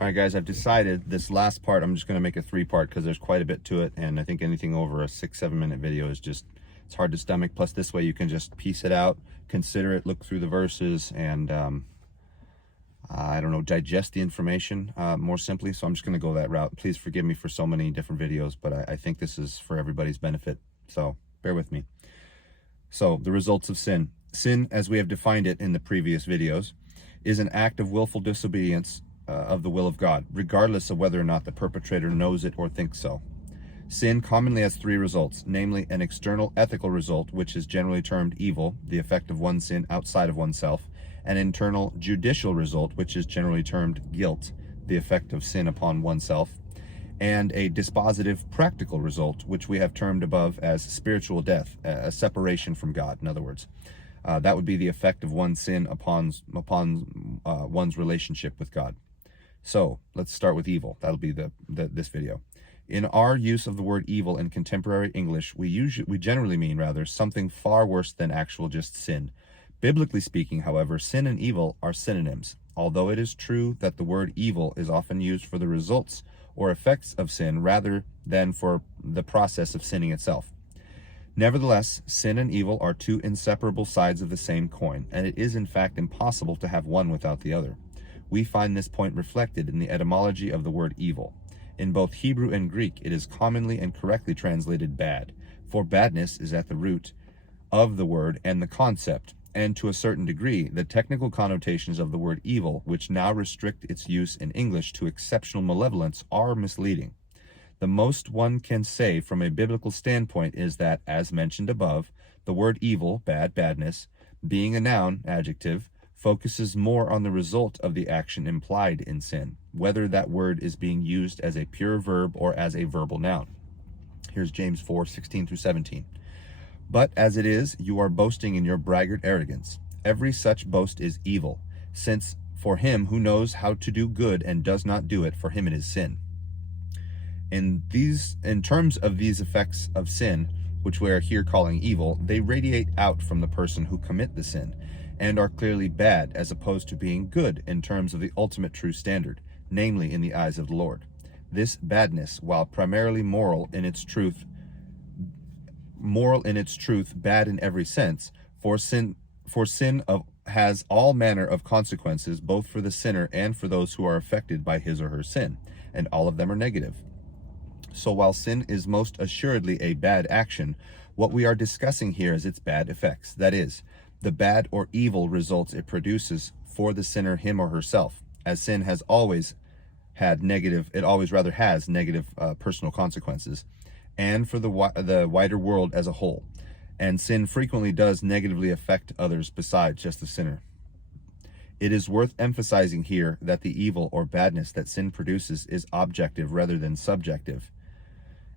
All right, guys, I've decided this last part, I'm just going to make a 3-part because there's quite a bit to it. And I think anything over a 6-7 minute video is just, it's hard to stomach. Plus this way you can just piece it out, consider it, look through the verses, and I don't know, digest the information more simply. So I'm just going to go that route. Please forgive me for so many different videos, but I think this is for everybody's benefit. So bear with me. So the results of sin. Sin, as we have defined it in the previous videos, is an act of willful disobedience of the will of God, regardless of whether or not the perpetrator knows it or thinks so. Sin commonly has 3 results, namely an external ethical result, which is generally termed evil, the effect of one sin outside of oneself, an internal judicial result, which is generally termed guilt, the effect of sin upon oneself, and a dispositive practical result, which we have termed above as spiritual death, a separation from God, in other words. That would be the effect of one sin upon one's relationship with God. So let's start with evil. That'll be this video. In our use of the word evil in contemporary English, we generally mean rather something far worse than actual just sin. Biblically speaking, however, sin and evil are synonyms. Although it is true that the word evil is often used for the results or effects of sin rather than for the process of sinning itself. Nevertheless, sin and evil are 2 inseparable sides of the same coin, and it is in fact impossible to have one without the other. We find this point reflected in the etymology of the word evil. In both Hebrew and Greek, it is commonly and correctly translated bad, for badness is at the root of the word and the concept, and to a certain degree, the technical connotations of the word evil, which now restrict its use in English to exceptional malevolence, are misleading. The most one can say from a biblical standpoint is that, as mentioned above, the word evil, badness, being a noun, adjective, focuses more on the result of the action implied in sin, whether that word is being used as a pure verb or as a verbal noun. Here's James 4:16-17. But as it is, you are boasting in your braggart arrogance. Every such boast is evil, since for him who knows how to do good and does not do it, for him it is sin. In terms of these effects of sin, which we are here calling evil, they radiate out from the person who commit the sin, and are clearly bad as opposed to being good in terms of the ultimate true standard, namely in the eyes of the Lord. This badness, while primarily moral in its truth, bad in every sense, for sin has all manner of consequences, both for the sinner and for those who are affected by his or her sin, and all of them are negative. So while sin is most assuredly a bad action, what we are discussing here is its bad effects, that is, the bad or evil results it produces for the sinner, him or herself, as sin has always had negative, it always rather has negative personal consequences, and for the wider world as a whole. And sin frequently does negatively affect others besides just the sinner. It is worth emphasizing here that the evil or badness that sin produces is objective rather than subjective,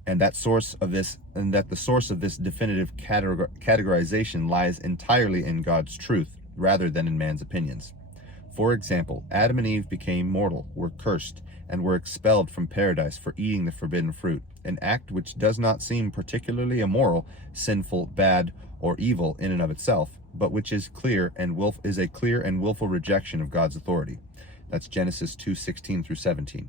and that the source of this definitive categorization lies entirely in God's truth rather than in man's opinions. For example, Adam and Eve became mortal, were cursed, and were expelled from paradise for eating the forbidden fruit, an act which does not seem particularly immoral, sinful, bad, or evil in and of itself, but which is a clear and willful rejection of God's authority. That's Genesis 2:16-17.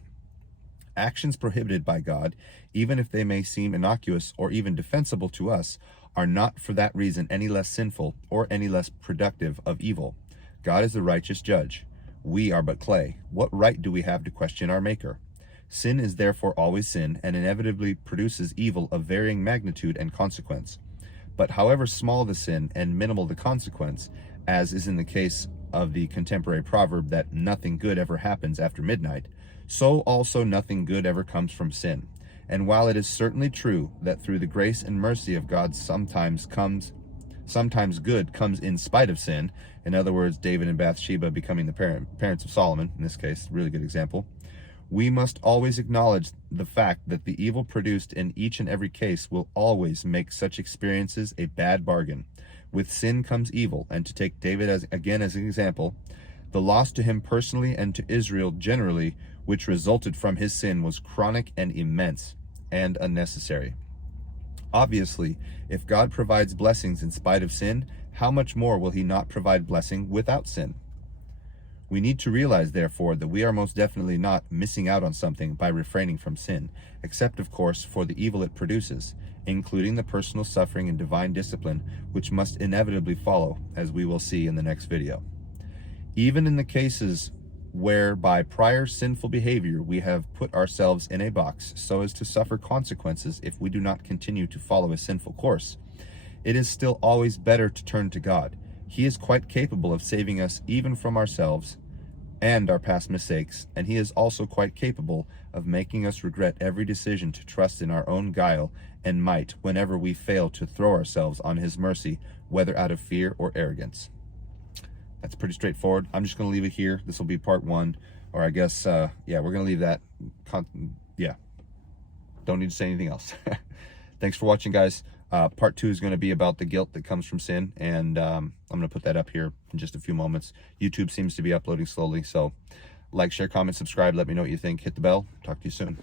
Actions prohibited by God, even if they may seem innocuous or even defensible to us, are not for that reason any less sinful or any less productive of evil. God is the righteous judge. We are but clay. What right do we have to question our Maker? Sin is therefore always sin, and inevitably produces evil of varying magnitude and consequence. But however small the sin and minimal the consequence, as is in the case of the contemporary proverb that nothing good ever happens after midnight, so also nothing good ever comes from sin. And while it is certainly true that through the grace and mercy of God sometimes good comes in spite of sin, in other words, David and Bathsheba becoming the parents of Solomon, in this case, really good example, we must always acknowledge the fact that the evil produced in each and every case will always make such experiences a bad bargain. With sin comes evil, and to take David as an example, the loss to him personally and to Israel generally, which resulted from his sin, was chronic and immense and unnecessary. Obviously, if God provides blessings in spite of sin, how much more will he not provide blessing without sin? We need to realize, therefore, that we are most definitely not missing out on something by refraining from sin, except, of course, for the evil it produces, including the personal suffering and divine discipline, which must inevitably follow, as we will see in the next video. Even in the cases where by prior sinful behavior we have put ourselves in a box so as to suffer consequences if we do not continue to follow a sinful course, it is still always better to turn to God. He is quite capable of saving us even from ourselves and our past mistakes, and he is also quite capable of making us regret every decision to trust in our own guile and might whenever we fail to throw ourselves on his mercy, whether out of fear or arrogance. That's pretty straightforward. I'm just going to leave it here. This will be part 1, or I guess, yeah, we're going to leave that. Yeah, don't need to say anything else. Thanks for watching, guys. Part 2 is going to be about the guilt that comes from sin, and I'm going to put that up here in just a few moments. YouTube seems to be uploading slowly, so like, share, comment, subscribe. Let me know what you think. Hit the bell. Talk to you soon.